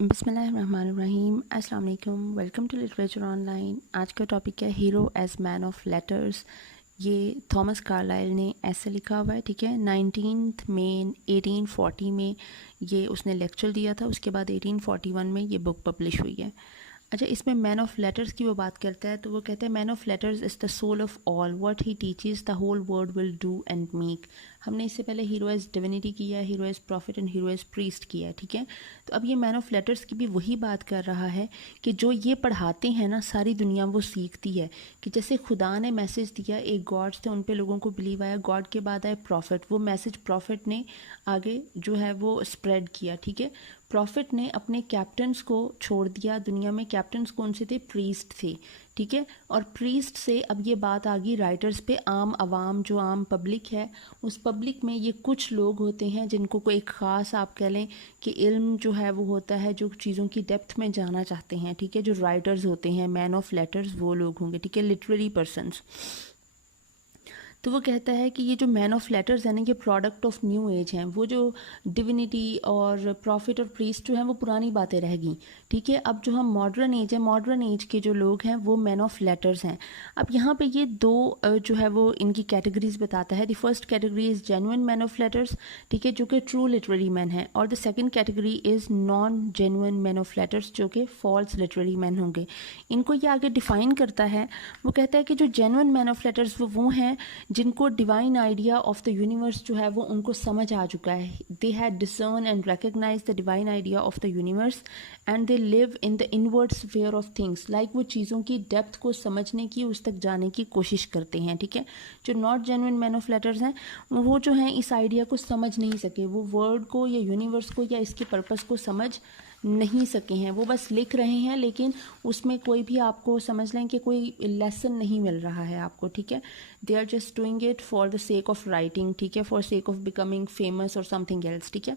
बिस्मिल्लाहिर्रहमानिर्रहीम, अस्सलाम वालेकुम, वेलकम टू लिटरेचर ऑनलाइन। आज का टॉपिक है hero as man of letters. ये थॉमस कार्लाइल ने ऐसे लिखा हुआ है, ठीक है। 19 मई 1840 में ये उसने लेक्चर दिया था। उसके बाद 1841 में ये बुक पब्लिश हुई है। अच्छा, इसमें मैन ऑफ लेटर्स की वो बात करता है, तो वो कहता है man of letters is the soul of all, what he teaches the whole world will do and make. हमने इससे पहले हीरो एज डिविनिटी किया है, hero as prophet and hero as priest किया है, ठीक है। तो अब ये मैन ऑफ लेटर्स की भी वही बात कर रहा है कि जो ये पढ़ाते हैं ना, सारी दुनिया वो सीखती है। कि जैसे खुदा ने मैसेज दिया, एक गॉड्स थे, उन पे लोगों को बिलीव आया, गॉड के बाद आए प्रॉफिट, वो मैसेज प्रॉफिट ने आगे जो है वो स्प्रेड किया, ठीक है। प्रॉफिट ने अपने कैप्टन्स को छोड़ दिया दुनिया में। कैप्टन्स कौन से थे? प्रीस्ट थे, ठीक है। और प्रीस्ट से अब ये बात आ गई राइटर्स पे। आम आवाम, जो आम पब्लिक है, उस पब्लिक में ये कुछ लोग होते हैं जिनको कोई एक ख़ास, आप कह लें कि इल्म जो है वो होता है, जो चीज़ों की डेप्थ में जाना चाहते हैं, ठीक है। जो राइटर्स होते हैं, मैन ऑफ लेटर्स, वो लोग होंगे, ठीक है, लिटरेरी पर्सनस। तो वो कहता है कि ये जो मैन ऑफ लेटर्स हैं ना, ये प्रोडक्ट ऑफ न्यू एज हैं। वो जो डिविनिटी और प्रॉफिट और प्रीस्ट जो हैं वो पुरानी बातें रह गई, ठीक है। अब जो हम मॉडर्न एज है, मॉडर्न एज के जो लोग हैं वो मैन ऑफ लेटर्स हैं। अब यहाँ पे ये दो जो है वो इनकी कैटेगरीज बताता है। The first category is genuine man of letters, ठीक है, जो कि ट्रू लिटरेरी मैन है। और the second category is non genuine man of letters, जो कि फॉल्स लिटरेरी मैन होंगे। इनको ये आगे डिफाइन करता है। वो कहता है कि जो जेन्युइन मैन ऑफ लेटर्स वो हैं जिनको divine idea of the universe जो है वो उनको समझ आ चुका है। They had discern and recognise the divine idea of the universe and they live in the inward sphere of things. Like वो चीज़ों की डेप्थ को समझने की, उस तक जाने की कोशिश करते हैं, ठीक है। जो not genuine man of letters हैं वो जो हैं इस आइडिया को समझ नहीं सके, वो वर्ड को या यूनिवर्स को या इसके पर्पस को समझ नहीं सके हैं। वो बस लिख रहे हैं, लेकिन उसमें कोई भी आपको समझ लें कि कोई लेसन नहीं मिल रहा है आपको, ठीक है। They are just doing it for the sake of writing, ठीक है, for sake of becoming famous और समथिंग एल्स, ठीक है।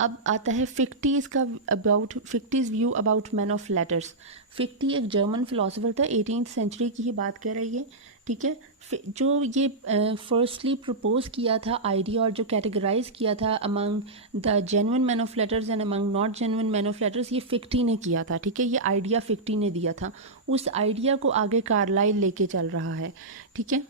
अब आता है फिक्टीज़ का about, Fichte's view about man of letters. Fichte एक जर्मन फिलोसोफर था, 18th सेंचुरी की ही बात कर रही है, ठीक है। जो ये फर्स्टली प्रपोज किया था आइडिया और जो कैटेगराइज किया था among the genuine man of letters and among not genuine man of letters, ये फिक्टी ने किया था, ठीक है। ये आइडिया फिक्टी ने दिया था। उस आइडिया को आगे कार्लाइल लेके चल रहा है, ठीक है।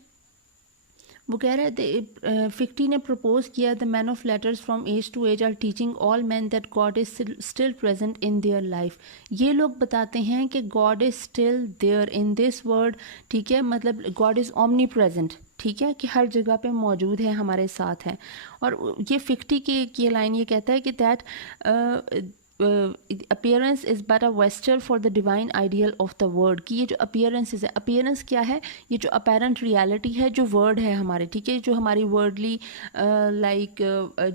वो कह रहे थे फिक्टी ने प्रपोज किया the man of letters from age to age are teaching all man that God is still present in their life. ये लोग बताते हैं कि God is still there in this world, ठीक है, मतलब गॉड इज ओमनी प्रेजेंट, ठीक है, कि हर जगह पे मौजूद है, हमारे साथ है। और ये फिक्टी की ये लाइन ये कहता है कि that appearance is but a Wester for the divine ideal of the word. कि ये जो अपीयरेंस है, अपीयरेंस क्या है? ये जो अपेरेंट रियलिटी है, जो वर्ड है हमारे, ठीक है, जो हमारी वर्डली लाइक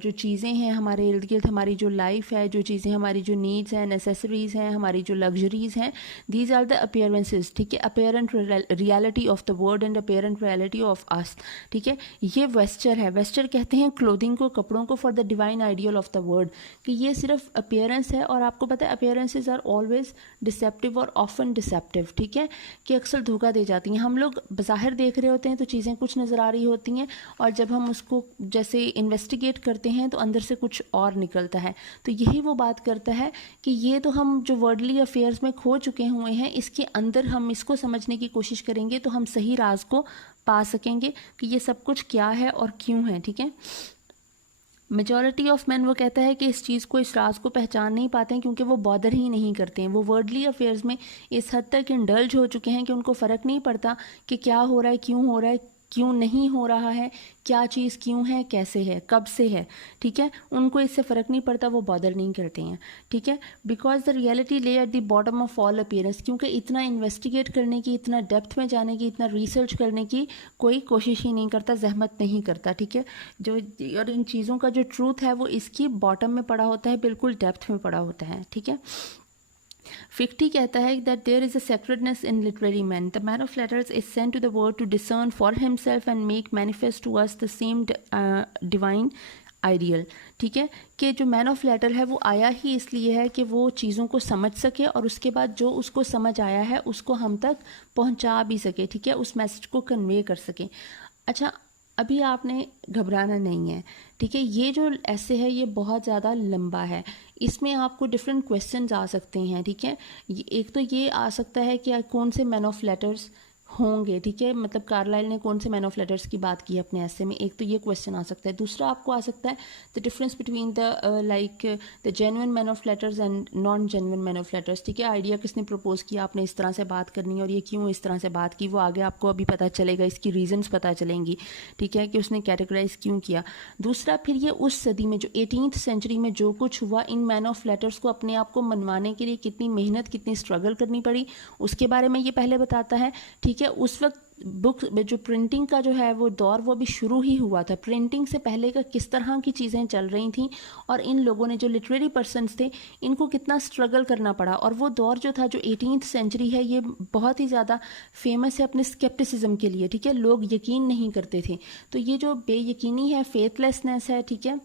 जो चीज़ें हैं हमारे इर्द गिर्द, हमारी जो लाइफ है, जो चीज़ें हमारी जो नीड्स हैं, नेसेसरीज़ हैं, हमारी जो लग्जरीज़ हैं, दीज आर द अपीयरेंसेस, ठीक है। Apparent reality of the word and apparent reality of us, ठीक है। ये वेस्टर है। वेस्टर कहते हैं क्लोथिंग को, कपड़ों को, for the divine ideal of the word. कि ये सिर्फ अपीयरेंस है। और आपको पता है अपीयरेंसेस आर ऑलवेज डिसेप्टिव और ऑफन डिसेप्टिव, ठीक है, कि अक्सर धोखा दे जाती हैं। हम लोग बाहर देख रहे होते हैं तो चीज़ें कुछ नज़र आ रही होती हैं, और जब हम उसको जैसे इन्वेस्टिगेट करते हैं तो अंदर से कुछ और निकलता है। तो यही वो बात करता है कि ये तो हम जो वर्ल्डली अफेयर्स में खो चुके हुए हैं, इसके अंदर हम इसको समझने की कोशिश करेंगे तो हम सही राज को पा सकेंगे कि ये सब कुछ क्या है और क्यों है, ठीक है। मेजॉरिटी ऑफ मैन, वो कहता है कि इस चीज़ को, इस राज को पहचान नहीं पाते हैं क्योंकि वो बॉदर ही नहीं करते हैं। वो वर्ल्डली अफेयर्स में इस हद तक इंडल्ज हो चुके हैं कि उनको फ़र्क नहीं पड़ता कि क्या हो रहा है, क्यों हो रहा है, क्यों नहीं हो रहा है, क्या चीज़ क्यों है, कैसे है, कब से है, ठीक है। उनको इससे फ़र्क नहीं पड़ता, वो बॉदर नहीं करते हैं, ठीक है। बिकॉज द रियलिटी ले at the bottom of all appearance. क्योंकि इतना इन्वेस्टिगेट करने की, इतना डेप्थ में जाने की, इतना रिसर्च करने की कोई कोशिश ही नहीं करता, जहमत नहीं करता, ठीक है। जो और इन चीज़ों का जो ट्रूथ है वो इसकी बॉटम में पड़ा होता है, बिल्कुल डेप्थ में पड़ा होता है, ठीक है। फिक्टी कहता है that there is a sacredness in literary man. The man of letters is sent to the world to discern for himself and make manifest to us the same divine ideal, ठीक है। कि जो man of letter है वो आया ही इसलिए है कि वो चीज़ों को समझ सके और उसके बाद जो उसको समझ आया है उसको हम तक पहुंचा भी सके, ठीक है, उस मैसेज को कन्वे कर सके। अच्छा, अभी आपने घबराना नहीं है, ठीक है। ये जो ऐसे है ये बहुत ज़्यादा लंबा है, इसमें आपको डिफरेंट क्वेश्चंस आ सकते हैं, ठीक है। एक तो ये आ सकता है कि कौन से मैन ऑफ लेटर्स होंगे, ठीक है, मतलब कार्लाइल ने कौन से मैन ऑफ लेटर्स की बात की अपने ऐसे में, एक तो ये क्वेश्चन आ सकता है। दूसरा आपको आ सकता है the difference between the like the genuine man of letters and non genuine man of letters, ठीक है। आइडिया किसने प्रपोज किया, आपने इस तरह से बात करनी है और ये क्यों इस तरह से बात की, वो आगे आपको अभी पता चलेगा, इसकी रीजंस पता चलेंगी, ठीक है, कि उसने कैटेगराइज क्यों किया। दूसरा फिर ये उस सदी में जो 18th सेंचुरी में जो कुछ हुआ, इन मैन ऑफ लेटर्स को अपने आप को मनवाने के लिए कितनी मेहनत कितनी स्ट्रगल करनी पड़ी, उसके बारे में ये पहले बताता है, ठीक है। उस वक्त बुक जो प्रिंटिंग का जो है वो दौर वो अभी शुरू ही हुआ था, प्रिंटिंग से पहले का किस तरह की चीज़ें चल रही थी और इन लोगों ने जो लिटरेरी पर्सन्स थे इनको कितना स्ट्रगल करना पड़ा। और वो दौर जो था जो 18th सेंचुरी है ये बहुत ही ज़्यादा फेमस है अपने स्केप्टिसिज्म के लिए, ठीक है। लोग यकीन नहीं करते थे, तो ये जो बेयकीनी है, फेथलेसनेस है, ठीक है,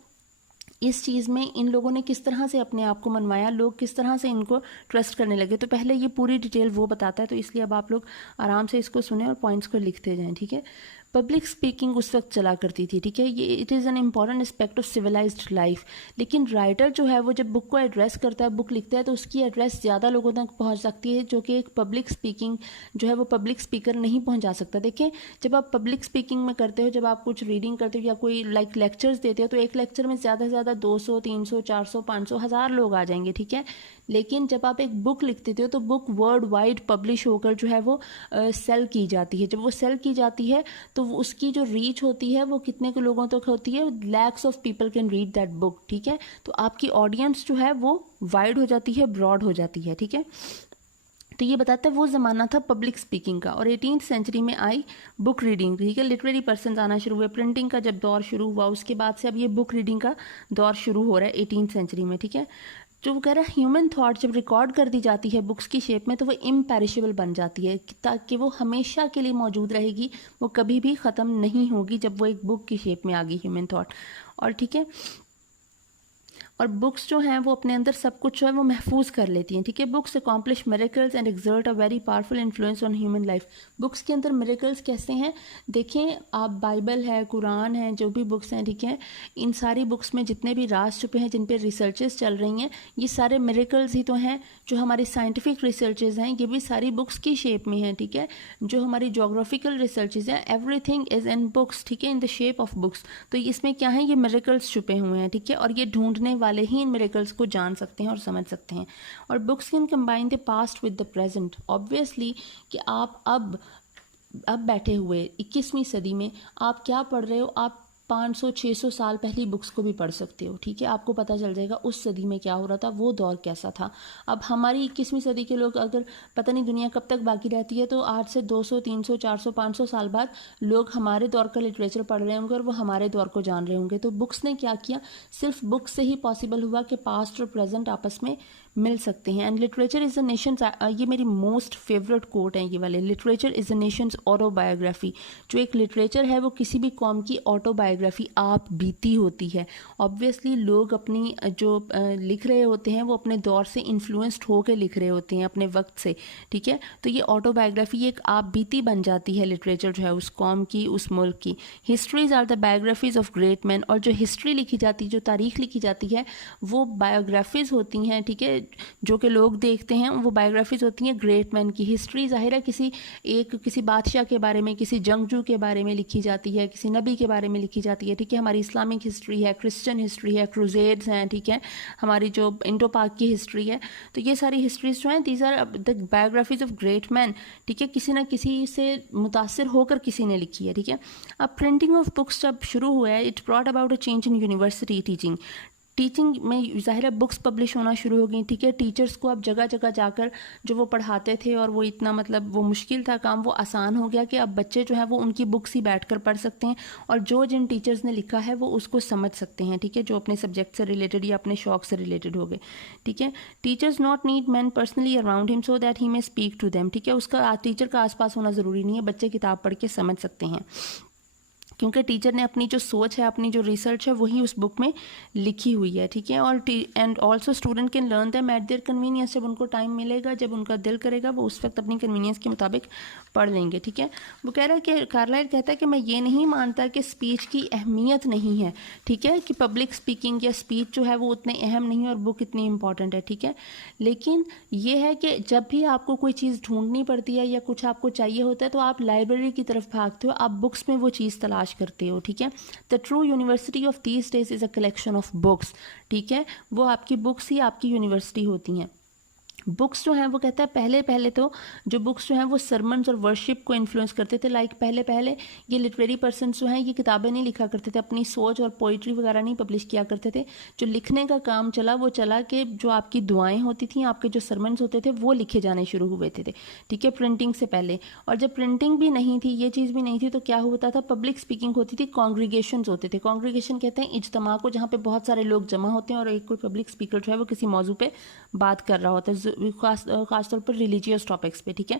इस चीज़ में इन लोगों ने किस तरह से अपने आप को मनवाया, लोग किस तरह से इनको ट्रस्ट करने लगे। तो पहले ये पूरी डिटेल वो बताता है, तो इसलिए अब आप लोग आराम से इसको सुने और पॉइंट्स को लिखते जाएं, ठीक है। पब्लिक स्पीकिंग उस वक्त चला करती थी, ठीक है, ये it is an important aspect of civilised life. लेकिन राइटर जो है वो जब बुक को एड्रेस करता है, बुक लिखता है, तो उसकी एड्रेस ज़्यादा लोगों तक पहुंच सकती है, जो कि एक पब्लिक स्पीकिंग जो है वो पब्लिक स्पीकर नहीं पहुंचा सकता। देखें, जब आप पब्लिक स्पीकिंग में करते हो, जब आप कुछ रीडिंग करते हो या कोई लाइक लेक्चर्स देते हो, तो एक लेक्चर में ज़्यादा से ज़्यादा 200, 300, 400, 500, 1000 लोग आ जाएंगे, ठीक है। लेकिन जब आप एक बुक लिखते हो तो बुक वर्ल्ड वाइड पब्लिश होकर जो है वो सेल की जाती है। जब वो सेल की जाती है तो उसकी जो रीच होती है वो कितने के लोगों तक होती है, lakhs of people can read that book, ठीक है। तो आपकी ऑडियंस जो है वो वाइड हो जाती है, ब्रॉड हो जाती है, ठीक है। तो ये बताता है वो ज़माना था पब्लिक स्पीकिंग का। और 18th सेंचुरी में आई बुक रीडिंग, ठीक है, लिटरेरी पर्सन आना शुरू हुए, प्रिंटिंग का जब दौर शुरू हुआ उसके बाद से अब ये बुक रीडिंग का दौर शुरू हो रहा है 18th सेंचुरी में, ठीक है। जो वो कह रहा है ह्यूमन थॉट जब रिकॉर्ड कर दी जाती है बुक्स की शेप में तो वो इम्पेरिशेबल बन जाती है, ताकि वो हमेशा के लिए मौजूद रहेगी, वो कभी भी ख़त्म नहीं होगी जब वो एक बुक की शेप में आ गई ह्यूमन थॉट। और ठीक है, और बुक्स जो हैं वो अपने अंदर सब कुछ जो है वो महफूज कर लेती हैं, ठीक है। Books accomplish miracles and exert a very powerful influence on human life. Books के अंदर मिरेकल्स कैसे हैं, देखें आप, बाइबल है, कुरान है, जो भी बुक्स हैं, ठीक है, इन सारी बुक्स में जितने भी राज छुपे हैं, जिन पे रिसर्चेस चल रही हैं, ये सारे मिरेकल्स ही तो हैं। जो हमारी साइंटिफिक रिसर्चेज हैं ये भी सारी बुक्स की शेप में हैं, ठीक है। जो हमारी जोग्राफिकल रिसर्चेज हैं, एवरीथिंग इज इन बुक्स, ठीक है, in the shape of books. तो इसमें क्या है, ये मिरेकल्स छुपे हुए हैं, ठीक है, और ये ढूंढने वाले ही इन मिरेकल्स को जान सकते हैं और समझ सकते हैं। और books can combine the past with the present, obviously कि आप अब बैठे हुए 21वीं सदी में आप क्या पढ़ रहे हो, आप 500-600 साल पहली बुक्स को भी पढ़ सकते हो, ठीक है। आपको पता चल जाएगा उस सदी में क्या हो रहा था, वो दौर कैसा था। अब हमारी 21वीं सदी के लोग, अगर पता नहीं दुनिया कब तक बाकी रहती है, तो आज से 200, 300, 400, 500 साल बाद लोग हमारे दौर का लिटरेचर पढ़ रहे होंगे और वो हमारे दौर को जान रहे होंगे। तो बुक्स ने क्या किया, सिर्फ बुक्स से ही पॉसिबल हुआ कि पास्ट और प्रेजेंट आपस में मिल सकते हैं। And literature is a nation, ये मेरी मोस्ट फेवरेट कोट है ये वाले, literature is a Nations autobiography. जो एक लिटरेचर है वो किसी भी कौम की ऑटोबायोग्राफी, आप बीती होती है। ऑब्वियसली लोग अपनी जो लिख रहे होते हैं वो अपने दौर से इन्फ्लुएंस्ड होकर लिख रहे होते हैं, अपने वक्त से, ठीक है। तो ये ऑटोबायोग्राफी एक आप बीती बन जाती है लिटरेचर जो है उस कौम की, उस मुल्क की। Histories are the biographies of great man, और जो हिस्ट्री लिखी जाती है, जो तारीख लिखी जाती है, वो बायोग्राफीज होती हैं, ठीक है, जो कि लोग देखते हैं, वो बायोग्राफीज होती हैं ग्रेट मैन की। हिस्ट्री जाहिर है किसी बादशाह के बारे में, किसी जंगजू के बारे में लिखी जाती है, किसी नबी के बारे में लिखी जाती है, ठीक है। हमारी इस्लामिक हिस्ट्री है, क्रिश्चियन हिस्ट्री है, क्रूजेड्स हैं, ठीक है, हमारी जो इंडो पाक की हिस्ट्री है। तो ये सारी हिस्ट्रीज जो हैं, these are the biographies of great man, ठीक है, किसी ना किसी से मुतासिर होकर किसी ने लिखी है, ठीक है। अब प्रिंटिंग ऑफ बुक्स जब शुरू हुआ है, it brought about a change in university teaching में ज़ाहिर है बुक्स पब्लिश होना शुरू हो गई, ठीक है। टीचर्स को अब जगह जगह जाकर जो वो पढ़ाते थे, और वो इतना मतलब वो मुश्किल था काम, वो आसान हो गया कि अब बच्चे जो है वो उनकी बुक्स ही बैठकर पढ़ सकते हैं, और जो जिन टीचर्स ने लिखा है वो उसको समझ सकते हैं, ठीक है, जो अपने सब्जेक्ट से रिलेटेड या अपने शौक से रिलेटेड हो गए, ठीक है। Teachers not need man personally around him so that he may speak to them, ठीक है, उसका टीचर का आसपास होना ज़रूरी नहीं है, बच्चे किताब पढ़ के समझ सकते हैं, क्योंकि टीचर ने अपनी जो सोच है, अपनी जो रिसर्च है, वही उस बुक में लिखी हुई है, ठीक है। और and also student can learn them at their convenience, जब उनको टाइम मिलेगा, जब उनका दिल करेगा, वो उस वक्त अपनी कन्वीनियंस के मुताबिक पढ़ लेंगे, ठीक है। वो कह रहा है कि कार्लाइल कहता है कि मैं ये नहीं मानता कि स्पीच की अहमियत नहीं है, ठीक है, कि पब्लिक स्पीकिंग या स्पीच जो है वो उतने अहम नहीं है और बुक इतनी इंपॉर्टेंट है, ठीक है। लेकिन ये है कि जब भी आपको कोई चीज़ ढूंढनी पड़ती है या कुछ आपको चाहिए होता है तो आप लाइब्रेरी की तरफ भागते हो, आप बुक्स में वो चीज़ तलाश करते हो, ठीक है। The true university of these days is a collection of books, ठीक है। वो आपकी बुक्स ही आपकी यूनिवर्सिटी होती हैं। बुक्स जो हैं वो कहता है पहले तो जो बुक्स जो हैं वो सरमन्स और वर्शिप को इन्फ्लुएंस करते थे। लाइक पहले ये लिटरेरी पर्सन जो हैं ये किताबें नहीं लिखा करते थे, अपनी सोच और पोइट्री वगैरह नहीं पब्लिश किया करते थे। जो लिखने का काम चला वो चला कि जो आपकी दुआएं होती थी, आपके जो सरमन्स होते थे वो लिखे जाने शुरू हुए थे, ठीक है, प्रिंटिंग से पहले। और जब प्रिंटिंग भी नहीं थी, ये चीज़ भी नहीं थी, तो क्या होता था, पब्लिक स्पीकिंग होती थी, कॉन्ग्रीगेशंस होते थे। कॉन्ग्रीगेशन कहते हैं इज्तिमा को, जहाँ पे बहुत सारे लोग जमा होते हैं और एक कोई पब्लिक स्पीकर जो है वो किसी मौजू पे बात कर रहा होता है, खासतौर पर रिलीजियस टॉपिक्स पे, ठीक है।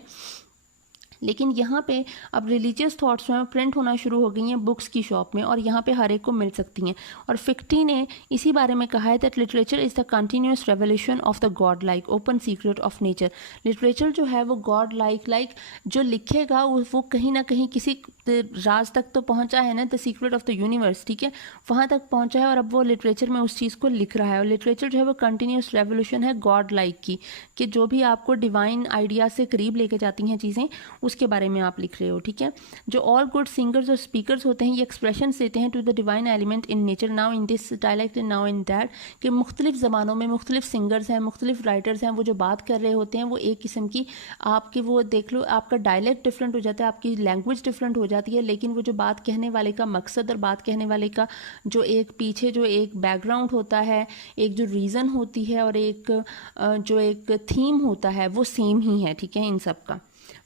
लेकिन यहाँ पे अब रिलीजियस थॉट्स जो हैं प्रिंट होना शुरू हो गई हैं बुक्स की शॉप में, और यहाँ पे हर एक को मिल सकती हैं। और फिक्टी ने इसी बारे में कहा है that literature is the continuous revolution of the God like open secret of nature. Literature जो है वो गॉड लाइक जो लिखेगा वो कहीं ना कहीं किसी राज तक तो पहुँचा है ना, the secret of the universe, ठीक है, वहाँ तक पहुँचा है और अब वो लिटरेचर में उस चीज़ को लिख रहा है। और लिटरेचर जो है वो कंटिन्यूस रेवोल्यूशन है गॉड लाइक की, कि जो भी आपको डिवाइन आइडिया से करीब लेके जाती हैं चीज़ें, उसके बारे में आप लिख रहे हो, ठीक है। जो ऑल गुड सिंगर्स और स्पीकर्स होते हैं ये एक्सप्रेशन देते हैं to the divine element in nature, now in this dialect and now in that, कि मुख्तलिफ ज़मानों में मुख्तलिफ सिंगर्स हैं, मुख्तलिफ राइटर्स हैं, वो जो बात कर रहे होते हैं वो एक किस्म की आपकी, वो देख लो आपका डायलेक्ट डिफरेंट हो जाता है, आपकी लैंग्वेज डिफरेंट हो जाती है, लेकिन वो जो बात कहने वाले का मकसद और बात कहने वाले का जो एक पीछे जो एक बैकग्राउंड होता है, एक जो रीज़न होती है और एक जो एक थीम होता है वो सेम ही है, ठीक है, इन सब का।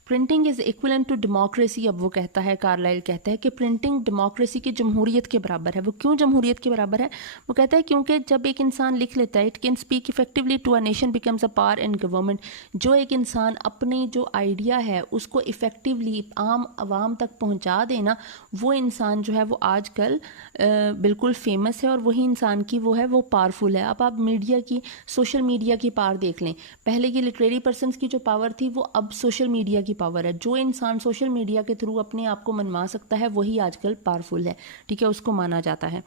Printing is equivalent to democracy. अब वो कहता है, कार्लाइल कहता है कि प्रिंटिंग डेमोक्रेसी की जमहूरियत के बराबर है। वो क्यों जमहूरियत के बराबर है? वो कहता है क्योंकि जब एक इंसान लिख लेता है, it can speak effectively to a nation becomes a power in government. जो एक इंसान अपनी जो आइडिया है उसको इफेक्टिवली आम आवाम तक पहुँचा देना, वो इंसान जो है वो आजकल बिल्कुल फेमस है और वही इंसान की वो है वो पावरफुल है। अब आप मीडिया की, सोशल मीडिया की पावर देख लें। पहले की लिटरेरी पर्सन्स की जो पावर थी वो अब सोशल मीडिया की पावर है। जो इंसान सोशल मीडिया के थ्रू अपने आप को मनवा सकता है वही आजकल पावरफुल है, ठीक है, उसको माना जाता है।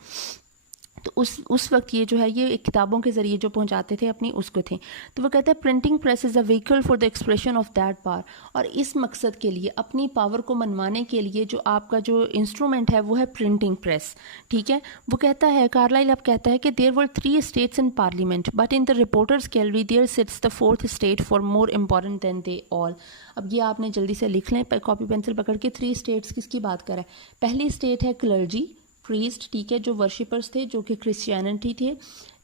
तो उस वक्त ये जो है ये किताबों के ज़रिए जो पहुंचाते थे अपनी उसको थे। तो वो कहता है printing press is a vehicle for the expression of that power. और इस मकसद के लिए, अपनी पावर को मनवाने के लिए जो आपका जो इंस्ट्रूमेंट है वो है प्रिंटिंग प्रेस, ठीक है। वो कहता है, कार्लाइल अब कहता है कि there were 3 states in parliament but in the reporters gallery there sits the 4th state for more important than they all. अब ये आपने जल्दी से लिख लें कॉपी पेंसिल पकड़ के। 3 स्टेट्स किसकी बात कर रहा है? पहली स्टेट है क्लर्जी, प्रीस्ट, ठीक है, जो वर्शिपर्स थे, जो कि क्रिश्चियनिटी थे,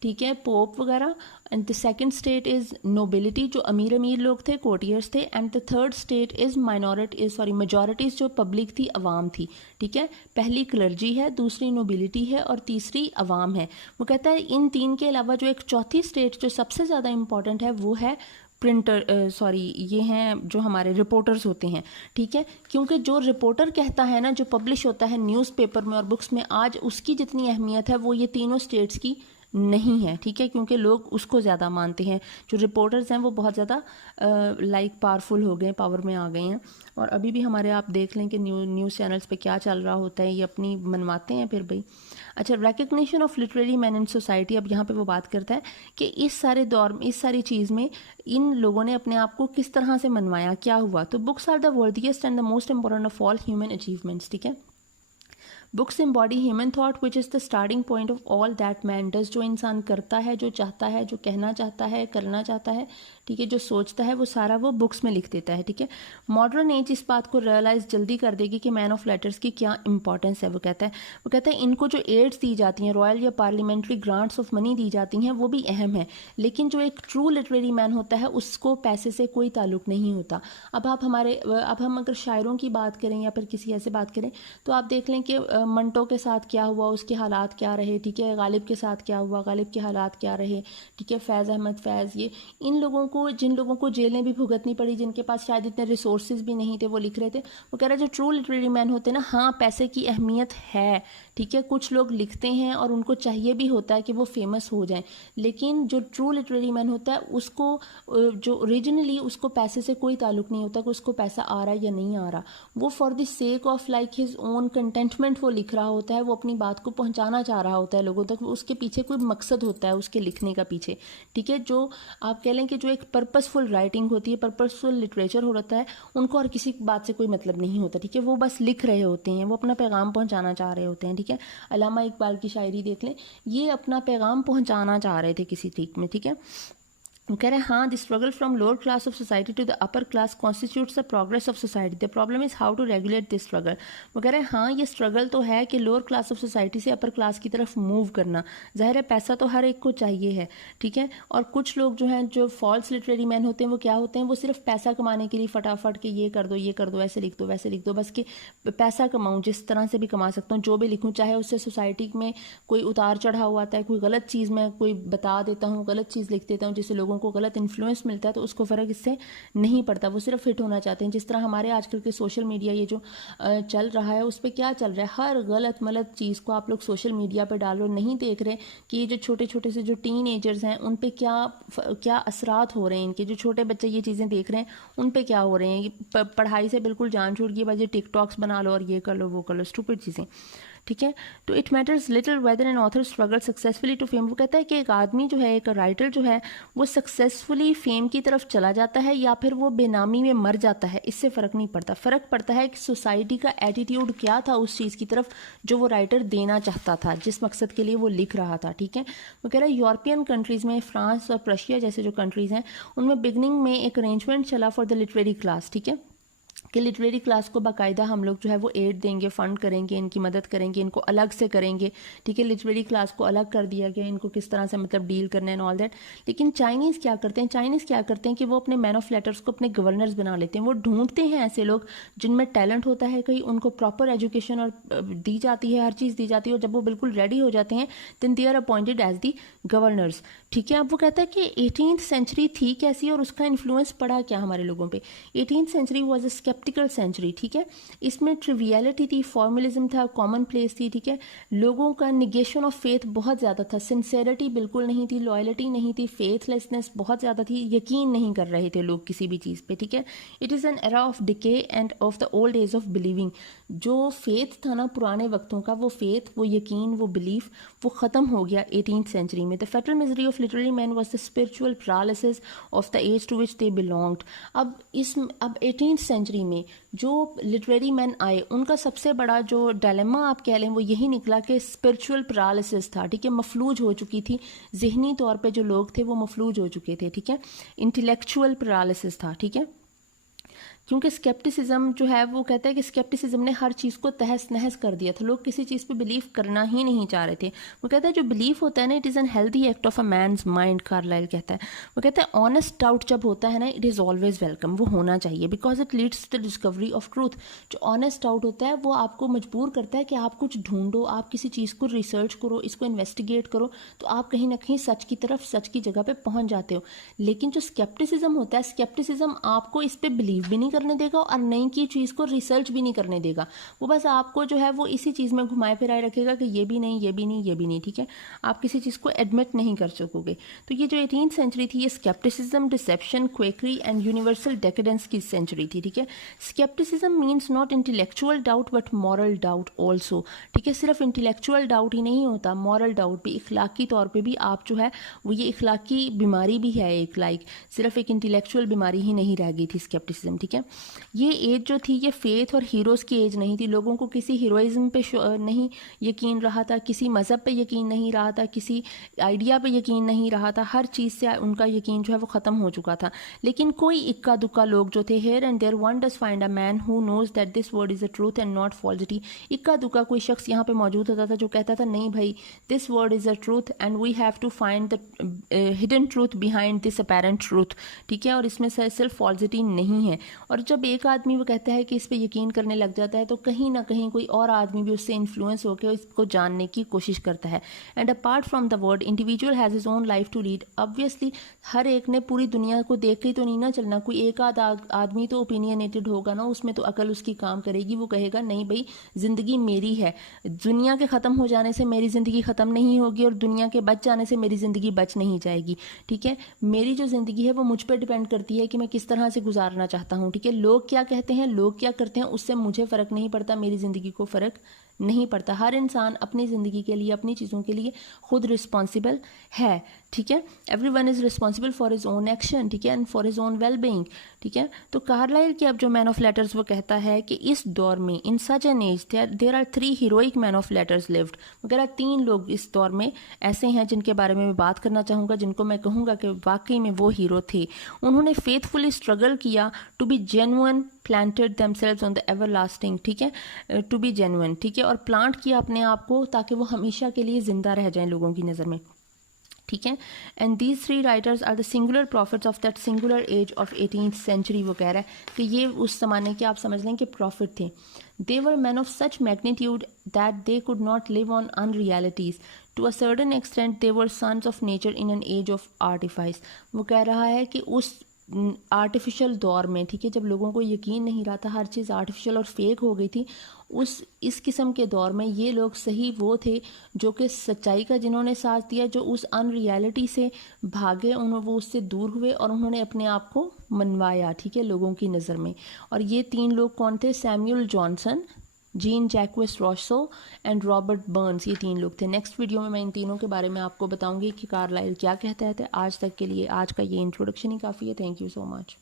ठीक है, पोप वगैरह। And the second state is nobility, जो अमीर लोग थे, कोर्टियर्स थे। And the third state is majorities, जो पब्लिक थी, अवाम थी, ठीक है। पहली क्लर्जी है, दूसरी नोबिलिटी है और तीसरी अवाम है। वो कहता है इन 3 के अलावा जो एक चौथी स्टेट जो सबसे ज़्यादा इंपॉर्टेंट है वो है ये हैं जो हमारे रिपोर्टर्स होते हैं, ठीक है। क्योंकि जो रिपोर्टर कहता है ना, जो पब्लिश होता है न्यूज़पेपर में और बुक्स में, आज उसकी जितनी अहमियत है वो ये तीनों स्टेट्स की नहीं है, ठीक है, क्योंकि लोग उसको ज़्यादा मानते हैं। जो रिपोर्टर्स हैं वो बहुत ज़्यादा पावरफुल हो गए, पावर में आ गए हैं। और अभी भी हमारे आप देख लें कि न्यूज़ चैनल्स पे क्या चल रहा होता है, ये अपनी मनवाते हैं फिर भाई। अच्छा, recognition of literary man in society. अब यहाँ पे वो बात करता है कि इस सारे दौर में, इस सारी चीज़ में इन लोगों ने अपने आप को किस तरह से मनवाया, क्या हुआ। तो books are the worthiest and the most important of all human achievements, ठीक है। Books embody human thought which is the starting point of all that man does. जो इंसान करता है, जो चाहता है, जो कहना चाहता है, करना चाहता है, ठीक है, जो सोचता है, वो सारा वो बुक्स में लिख देता है, ठीक है। मॉडर्न एज इस बात को रियलाइज़ जल्दी कर देगी कि मैन ऑफ लेटर्स की क्या इंपॉर्टेंस है। वो कहता है इनको जो एड्स दी जाती हैं, रॉयल या पार्लियामेंट्री ग्रांट्स ऑफ मनी दी जाती हैं, वो भी अहम है, लेकिन जो एक ट्रू लिटरेरी मैन होता है उसको पैसे से कोई ताल्लुक नहीं होता। अब हम अगर शायरों की बात करें या फिर किसी ऐसे बात करें तो आप देख लें कि मंटो के साथ क्या हुआ, उसके हालात क्या रहे, ठीक है, गालिब के साथ क्या हुआ, गालिब के हालात क्या रहे, ठीक है, फैज़ अहमद फैज़, ये इन लोगों को, जिन लोगों को जेलें भी भुगतनी पड़ी, जिनके पास शायद इतने रिसोर्सेज भी नहीं थे, वो लिख रहे थे। वो कह रहे जो ट्रू लिटरेरी मैन होते हैं ना, हाँ पैसे की अहमियत है, ठीक है, कुछ लोग लिखते हैं और उनको चाहिए भी होता है कि वो फेमस हो जाएं, लेकिन जो ट्रू लिटरेरी मैन होता है उसको जो ओरिजिनली उसको पैसे से कोई ताल्लुक नहीं होता कि उसको पैसा आ रहा है या नहीं आ रहा, वो for the sake of like his own contentment वो लिख रहा होता है, वो अपनी बात को पहुंचाना चाह रहा होता है लोगों तक, उसके पीछे कोई मकसद होता है उसके लिखने का पीछे, ठीक है। जो आप कह लें कि जो एक पर्पसफुल राइटिंग होती है, पर्पसफुल लिटरेचर होता है, उनको और किसी बात से कोई मतलब नहीं होता, ठीक है, वो बस लिख रहे होते हैं, वो अपना पैगाम पहुंचाना चाह रहे होते हैं, ठीक है। अल्लामा इकबाल की शायरी देख लें, ये अपना पैगाम पहुंचाना चाह रहे थे किसी तरीके में, ठीक है। वो कह रहे हैं हाँ, the struggle from lower class of society to the upper class constitutes the progress of society, the problem is how to regulate this struggle. वो कह रहे हैं हाँ, ये स्ट्रगल तो है कि लोअर क्लास ऑफ सोसाइटी से अपर क्लास की तरफ मूव करना, जाहिर है पैसा तो हर एक को चाहिए है, ठीक है। और कुछ लोग जो हैं, जो फॉल्स लिटरेरी मैन होते हैं, वो क्या होते हैं, वो सिर्फ पैसा कमाने के लिए फटाफट के ये कर दो, ये कर दो, ऐसे लिख दो, वैसे लिख दो, बस कि पैसा कमाऊँ, जिस तरह से भी कमा सकता हूँ, जो भी लिखूँ, चाहे उससे सोसाइटी में कोई उतार चढ़ाव आता है, कोई गलत चीज़ मैं कोई बता देता हूँ, गलत चीज़ लिख देता हूँ जिससे लोगों को गलत इन्फ्लुएंस मिलता है, तो उसको फ़र्क इससे नहीं पड़ता, वो सिर्फ हिट होना चाहते हैं। जिस तरह हमारे आजकल के सोशल मीडिया ये जो चल रहा है, उस पर क्या चल रहा है, हर गलत मलत चीज़ को आप लोग सोशल मीडिया पर डाल रहे हो, नहीं देख रहे कि ये जो छोटे छोटे से जो टीन एजर्स हैं उन पे क्या असरात हो रहे हैं, इनके जो छोटे बच्चे ये चीज़ें देख रहे हैं उन पे क्या हो रहे हैं, पढ़ाई से बिल्कुल जान छूट गई, बस ये टिकटॉक्स बना लो और ये कर लो वो कर लो, स्टूपिड चीज़ें, ठीक है। तो it matters little whether an author struggle successfully to fame. वो कहता है कि एक आदमी जो है, एक राइटर जो है, वो सक्सेसफुली फेम की तरफ चला जाता है या फिर वो बेनामी में मर जाता है, इससे फ़र्क नहीं पड़ता। फ़र्क पड़ता है कि सोसाइटी का एटीट्यूड क्या था उस चीज़ की तरफ जो वो राइटर देना चाहता था, जिस मकसद के लिए वो लिख रहा था, ठीक है। वो कह रहा है यूरोपियन कंट्रीज़ में, फ्रांस और रशिया जैसे जो कंट्रीज़ हैं, उनमें बिगनिंग में एक अरेंजमेंट चला फॉर द लिटरेरी क्लास, ठीक है, कि लिटरेरी क्लास को बाकायदा हम लोग जो है वो एड देंगे, फ़ंड करेंगे, इनकी मदद करेंगे, इनको अलग से करेंगे, ठीक है। लिटरेरी क्लास को अलग कर दिया गया, इनको किस तरह से मतलब डील करना है एंड ऑल दैट। लेकिन चाइनीज़ क्या करते हैं कि वो अपने मैन ऑफ लेटर्स को अपने गवर्नर्स बना लेते हैं। वो ढूंढते हैं ऐसे लोग जिनमें टैलेंट होता है, कहीं उनको प्रॉपर एजुकेशन और दी जाती है, हर चीज़ दी जाती है, और जब वो बिल्कुल रेडी हो जाते हैं then they are appointed as the governors, ठीक है। अब वो कहता है कि 18th सेंचुरी थी कैसी और उसका इन्फ्लुएंस पड़ा क्या हमारे लोगों पे। 18th century was a sceptical century, ठीक है। इसमें ट्रिवियलिटी थी, फॉर्मलिज्म था, कॉमन प्लेस थी, ठीक है। लोगों का निगेशन ऑफ फेथ बहुत ज़्यादा था, सिंसेरिटी बिल्कुल नहीं थी, लॉयल्टी नहीं थी, फेथलेसनेस बहुत ज़्यादा थी, यकीन नहीं कर रहे थे लोग किसी भी चीज़ पे, ठीक है। It is an era of decay end of the old age of believing. जो फेथ था ना पुराने वक्तों का, वो फेथ, वो यकीन, वो बिलीफ, वो ख़त्म हो गया 18th सेंचुरी में। The fatal misery of literary man was the spiritual paralysis of the age to which they belonged. अब 18th सेंचुरी में जो लिटरेरी मैन आए, उनका सबसे बड़ा जो डायलेमा आप कह लें वो यही निकला कि स्पिरिचुअल पैरालिसिस था, ठीक है। मफलूज हो चुकी थी, जहनी तौर पे जो लोग थे वो मफलूज हो चुके थे, ठीक है। इंटेलेक्चुअल पैरालिसिस था, ठीक है। क्योंकि स्केप्टिसिज्म जो है, वो कहता है कि स्केप्टिसिज्म ने हर चीज़ को तहस नहस कर दिया था, लोग किसी चीज़ पे बिलीव करना ही नहीं चाह रहे थे। वो कहता है जो बिलीफ होता है ना, it is an healthy act of a man's mind, Carlyle कहता है। वो कहता है ऑनेस्ट डाउट जब होता है ना, इट इज़ ऑलवेज वेलकम, वो होना चाहिए, because it leads to the discovery of truth. जो ऑनेस्ट डाउट होता है वो आपको मजबूर करता है कि आप कुछ ढूंढो, आप किसी चीज़ को रिसर्च करो, इसको इन्वेस्टिगेट करो, तो आप कहीं ना कहीं सच की तरफ, सच की जगह पर पहुँच जाते हो। लेकिन जो स्केप्टिसिज्म होता है, स्केप्टिसिज्म आपको इस पर बिलीव भी नहीं करने देगा और नई की चीज़ को रिसर्च भी नहीं करने देगा, वो बस आपको जो है वो इसी चीज़ में घुमाए फिराए रखेगा कि ये भी नहीं, ये भी नहीं, ये भी नहीं, ठीक है। आप किसी चीज़ को एडमिट नहीं कर सकोगे। तो ये जो 18th सेंचुरी थी, ये scepticism, dissipation, quackery and universal डेकेडेंस की सेंचुरी थी, ठीक है। Scepticism means not intellectual doubt but moral doubt also, ठीक है। सिर्फ इंटेलेक्चुअल डाउट ही नहीं होता, मॉरल डाउट भी, इखलाकी तौर पर भी आप जो है वो, ये इखलाकी बीमारी भी है एक, लाइक सिर्फ एक इंटेलेक्चुअल बीमारी ही नहीं रह गई थी स्केप्टिसिज्म, ठीक है। ये एज जो थी, ये फेथ और हीरोज़ की एज नहीं थी। लोगों को किसी हीरोइज्म पे नहीं यकीन रहा था, किसी मज़हब पे यकीन नहीं रहा था, किसी आइडिया पे यकीन नहीं रहा था, हर चीज़ से उनका यकीन जो है वो ख़त्म हो चुका था। लेकिन कोई इक्का दुक्का लोग जो थे, here and there one does find a man who knows that this word is a truth and not falsity. इक्का दुक्का कोई शख्स यहाँ पे मौजूद होता था जो कहता था नहीं भाई, this word is a truth and we have to find the hidden truth behind this apparent truth, ठीक है। और इसमें सिर्फ फॉल्सिटी नहीं है। और और जब एक आदमी वो कहता है कि इस पे यकीन करने लग जाता है तो कहीं ना कहीं कोई और आदमी भी उससे इन्फ्लुएंस होकर इसको जानने की कोशिश करता है। And apart from the world individual has his own life to lead. Obviously हर एक ने पूरी दुनिया को देख के तो नहीं ना चलना, कोई एक आदमी तो ओपिनियनेटेड होगा ना, उसमें तो अकल उसकी काम करेगी, वो कहेगा नहीं भाई ज़िंदगी मेरी है, दुनिया के ख़त्म हो जाने से मेरी ज़िंदगी ख़त्म नहीं होगी और दुनिया के बच जाने से मेरी ज़िंदगी बच नहीं जाएगी। ठीक है, मेरी जो ज़िंदगी है वो मुझ पर डिपेंड करती है कि मैं किस तरह से गुजारना चाहता हूँ। ठीक है, लोग क्या कहते हैं, लोग क्या करते हैं, उससे मुझे फ़र्क नहीं पड़ता, मेरी ज़िंदगी को फ़र्क नहीं पड़ता। हर इंसान अपनी ज़िंदगी के लिए, अपनी चीज़ों के लिए खुद रिस्पॉन्सिबल है। ठीक है, every one is responsible for his own action. ठीक है, and for his own well being. ठीक है, तो कार्लाइल की अब जो मैन ऑफ लेटर्स वो कहता है कि इस दौर में in such an age there are 3 heroic man of letters lived. वगैरह 3 लोग इस दौर में ऐसे हैं जिनके बारे में मैं बात करना चाहूँगा, जिनको मैं कहूँगा कि वाकई में वो हीरो थे। उन्होंने फेथफुली स्ट्रगल किया to be genuine, planted themselves on the everlasting. ठीक है, टू बी जेन्युइन। ठीक है, और प्लांट किया अपने आप को ताकि वो हमेशा के लिए जिंदा रह जाएं लोगों की नज़र में। ठीक है, and these 3 writers are the singular prophets of that singular age of 18th century. वो कह रहा है कि ये उस ज़माने के आप समझ लें कि प्रॉफिट थे। They were man of such magnitude that they could not live on unrealities. To a certain extent they were sons of nature in an age of artifice. वो कह रहा है कि उस आर्टिफिशियल दौर में, ठीक है, जब लोगों को यकीन नहीं रहा था, हर चीज़ आर्टिफिशियल और फेक हो गई थी, इस किस्म के दौर में ये लोग सही वो थे जो कि सच्चाई का जिन्होंने साथ दिया, जो उस अनरियलिटी से भागे, उन्होंने वो उससे दूर हुए और उन्होंने अपने आप को मनवाया। ठीक है, लोगों की नज़र में। और ये 3 लोग कौन थे? Samuel Johnson, Jean Jacques Rousseau and Robert Burns. ये 3 लोग थे। नेक्स्ट वीडियो में मैं इन तीनों के बारे में आपको बताऊंगी कि कार्लाइल क्या कहता है। आज तक के लिए आज का ये इंट्रोडक्शन ही काफ़ी है। Thank you so much.